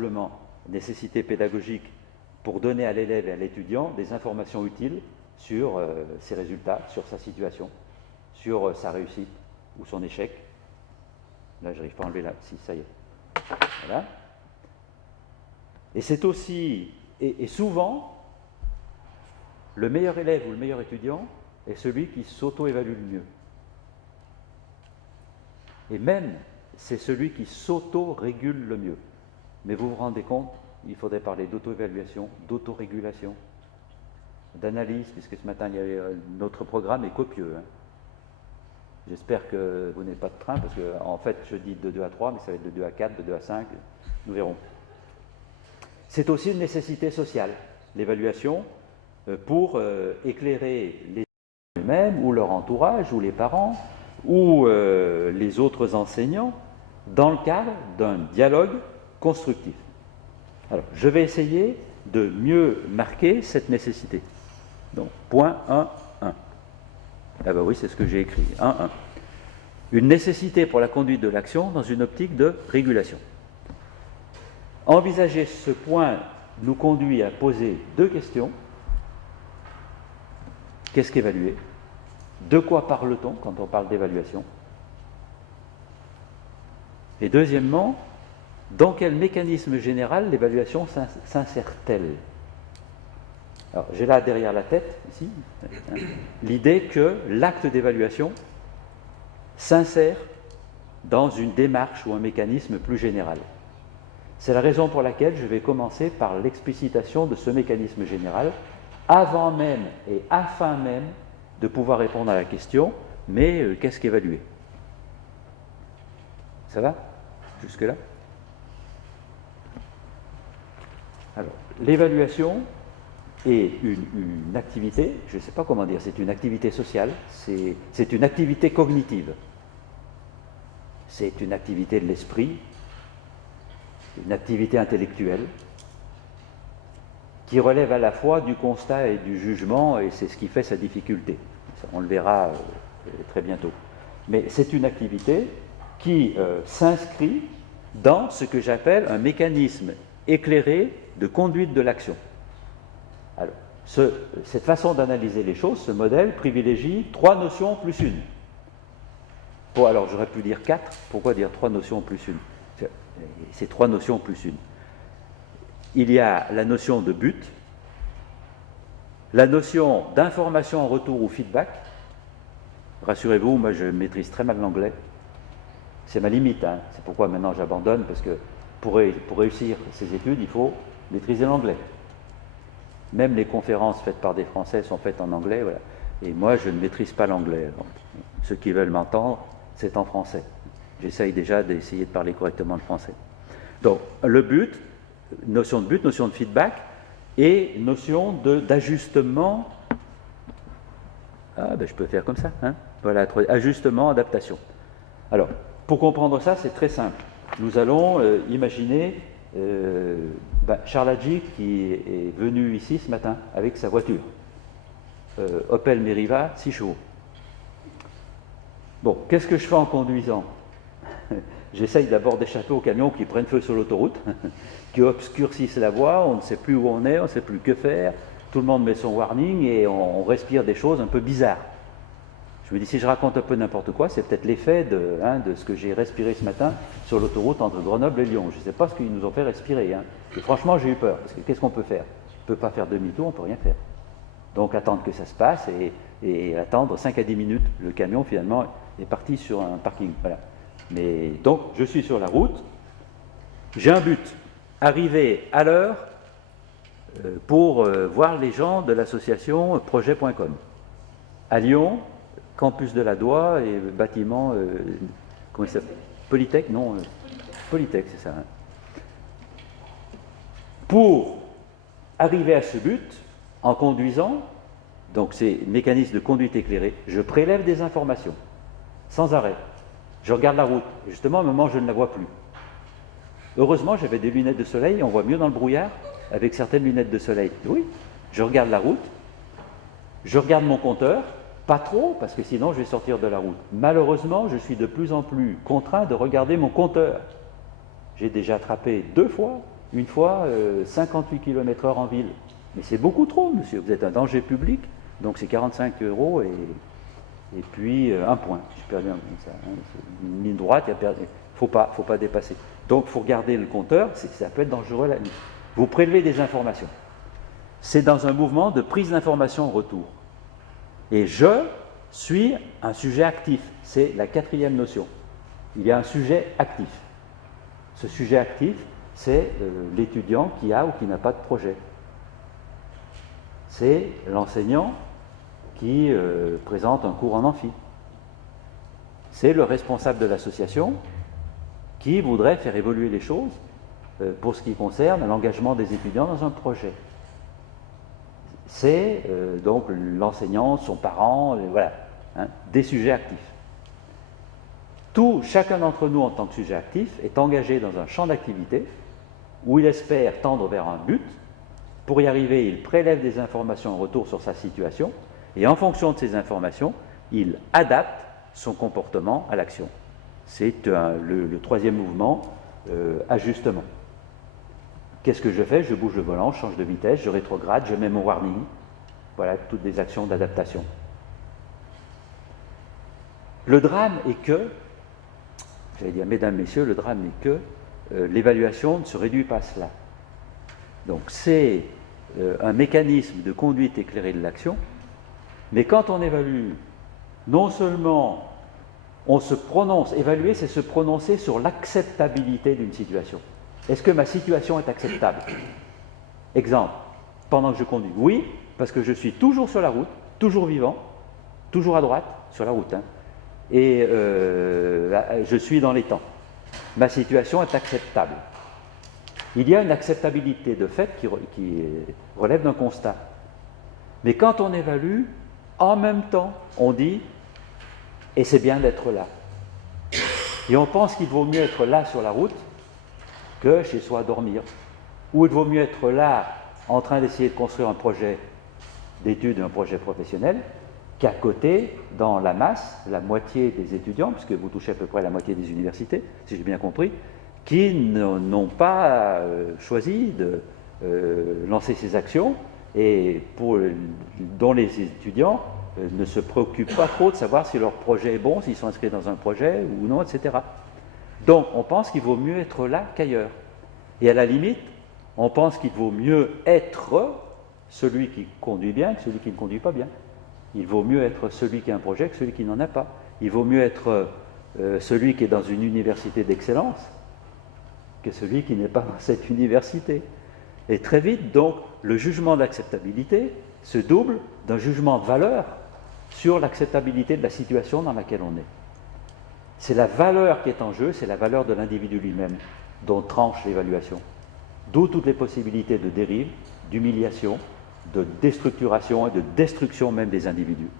simplement nécessité pédagogique pour donner à l'élève et à l'étudiant des informations utiles sur ses résultats, sur sa situation, sur sa réussite ou son échec. Là, je n'arrive pas à enlever là. Si, ça y est. Voilà. Et c'est aussi, et souvent, le meilleur élève ou le meilleur étudiant est celui qui s'auto-évalue le mieux. Et même, c'est celui qui s'auto-régule le mieux. Mais vous vous rendez compte, il faudrait parler d'auto-évaluation, d'autorégulation, d'analyse, puisque ce matin, notre programme est copieux. Hein. J'espère que vous n'avez pas de train, parce que en fait, je dis de 2 à 3, mais ça va être de 2 à 4, de 2 à 5, nous verrons. C'est aussi une nécessité sociale, l'évaluation, pour éclairer les eux-mêmes, ou leur entourage, ou les parents, ou les autres enseignants, dans le cadre d'un dialogue constructif. Alors, je vais essayer de mieux marquer cette nécessité. Donc, point 1, 1. Ah ben oui, c'est ce que j'ai écrit, 1, 1. Une nécessité pour la conduite de l'action dans une optique de régulation. Envisager ce point nous conduit à poser 2 questions. Qu'est-ce qu'évaluer? De quoi parle-t-on quand on parle d'évaluation? Et deuxièmement, dans quel mécanisme général l'évaluation s'insère-t-elle? Alors, j'ai là derrière la tête, ici, l'idée que l'acte d'évaluation s'insère dans une démarche ou un mécanisme plus général. C'est la raison pour laquelle je vais commencer par l'explicitation de ce mécanisme général, avant même et afin même de pouvoir répondre à la question, mais qu'est-ce qu'évaluer? Ça va? Jusque-là? Alors, l'évaluation est une activité, je ne sais pas comment dire, c'est une activité sociale, c'est une activité cognitive, c'est une activité de l'esprit, une activité intellectuelle, qui relève à la fois du constat et du jugement, et c'est ce qui fait sa difficulté. On le verra très bientôt. Mais c'est une activité qui s'inscrit dans ce que j'appelle un mécanisme éclairé de conduite de l'action. Alors, cette façon d'analyser les choses, ce modèle, privilégie 3 notions plus une. Alors, j'aurais pu dire 4, pourquoi dire 3 notions plus une? C'est 3 notions plus une. Il y a la notion de but, la notion d'information en retour ou feedback. Rassurez-vous, moi je maîtrise très mal l'anglais. C'est ma limite, hein. C'est pourquoi maintenant j'abandonne, parce que pour réussir ces études, il faut maîtriser l'anglais. Même les conférences faites par des Français sont faites en anglais, voilà. Et moi je ne maîtrise pas l'anglais. Donc, ceux qui veulent m'entendre, c'est en français. J'essaye déjà d'essayer de parler correctement le français. Donc, le but, notion de but, notion de feedback, et notion d'ajustement. Ah, ben je peux faire comme ça, hein. Voilà, ajustement, adaptation. Alors, pour comprendre ça, c'est très simple. Nous allons imaginer Charles Hadji qui est venu ici ce matin avec sa voiture. Opel Meriva, 6 chevaux. Bon, qu'est-ce que je fais en conduisant? J'essaye d'abord d'échapper aux camions qui prennent feu sur l'autoroute, qui obscurcissent la voie, on ne sait plus où on est, on ne sait plus que faire, tout le monde met son warning et on respire des choses un peu bizarres. Je me dis, si je raconte un peu n'importe quoi, c'est peut-être l'effet de ce que j'ai respiré ce matin sur l'autoroute entre Grenoble et Lyon. Je ne sais pas ce qu'ils nous ont fait respirer. Hein. Et franchement, j'ai eu peur, parce que qu'est-ce qu'on peut faire? On ne peut pas faire demi-tour, on ne peut rien faire. Donc attendre que ça se passe et attendre 5 à 10 minutes. Le camion, finalement, est parti sur un parking. Voilà. Mais donc, je suis sur la route, j'ai un but, arriver à l'heure pour voir les gens de l'association projet.com. À Lyon, campus de la Doua et bâtiment, comment il s'appelle? Polytech, non Polytech, c'est ça. Hein. Pour arriver à ce but, en conduisant, donc c'est mécanisme de conduite éclairée, je prélève des informations, sans arrêt. Je regarde la route, et justement, à un moment, je ne la vois plus. Heureusement, j'avais des lunettes de soleil, on voit mieux dans le brouillard avec certaines lunettes de soleil. Oui, je regarde la route, je regarde mon compteur, pas trop, parce que sinon je vais sortir de la route. Malheureusement, je suis de plus en plus contraint de regarder mon compteur. J'ai déjà attrapé 2 fois une fois 58 km/h en ville. Mais c'est beaucoup trop, monsieur. Vous êtes un danger public, donc c'est 45 € et puis un point. J'ai perdu une ligne droite, il ne faut pas dépasser. Donc il faut regarder le compteur, ça peut être dangereux la nuit. Vous prélevez des informations. C'est dans un mouvement de prise d'information au retour. Et je suis un sujet actif. C'est la 4e notion. Il y a un sujet actif. Ce sujet actif, c'est l'étudiant qui a ou qui n'a pas de projet. C'est l'enseignant qui présente un cours en amphi. C'est le responsable de l'association qui voudrait faire évoluer les choses pour ce qui concerne l'engagement des étudiants dans un projet. C'est donc l'enseignant, son parent, voilà, hein, des sujets actifs. Chacun d'entre nous en tant que sujet actif est engagé dans un champ d'activité où il espère tendre vers un but. Pour y arriver, il prélève des informations en retour sur sa situation et en fonction de ces informations, il adapte son comportement à l'action. C'est le 3e mouvement, ajustement. Qu'est-ce que je fais? Je bouge le volant, je change de vitesse, je rétrograde, je mets mon warning. Voilà, toutes des actions d'adaptation. Le drame est que, j'allais dire, mesdames, messieurs, le drame est que l'évaluation ne se réduit pas à cela. Donc c'est un mécanisme de conduite éclairée de l'action, mais quand on évalue, non seulement on se prononce, évaluer c'est se prononcer sur l'acceptabilité d'une situation. Est-ce que ma situation est acceptable? Exemple, pendant que je conduis, oui, parce que je suis toujours sur la route, toujours vivant, toujours à droite, sur la route, hein, et je suis dans les temps. Ma situation est acceptable. Il y a une acceptabilité de fait qui relève d'un constat. Mais quand on évalue, en même temps, on dit « et c'est bien d'être là ». Et on pense qu'il vaut mieux être là sur la route que chez soi à dormir. Ou il vaut mieux être là en train d'essayer de construire un projet d'études, un projet professionnel, qu'à côté, dans la masse, la moitié des étudiants, puisque vous touchez à peu près la moitié des universités, si j'ai bien compris, qui n'ont pas choisi de lancer ces actions et dont les étudiants ne se préoccupent pas trop de savoir si leur projet est bon, s'ils sont inscrits dans un projet ou non, etc. Donc on pense qu'il vaut mieux être là qu'ailleurs. Et à la limite, on pense qu'il vaut mieux être celui qui conduit bien que celui qui ne conduit pas bien. Il vaut mieux être celui qui a un projet que celui qui n'en a pas. Il vaut mieux être celui qui est dans une université d'excellence que celui qui n'est pas dans cette université. Et très vite, donc, le jugement d'acceptabilité se double d'un jugement de valeur sur l'acceptabilité de la situation dans laquelle on est. C'est la valeur qui est en jeu, c'est la valeur de l'individu lui-même dont tranche l'évaluation. D'où toutes les possibilités de dérive, d'humiliation, de déstructuration et de destruction même des individus.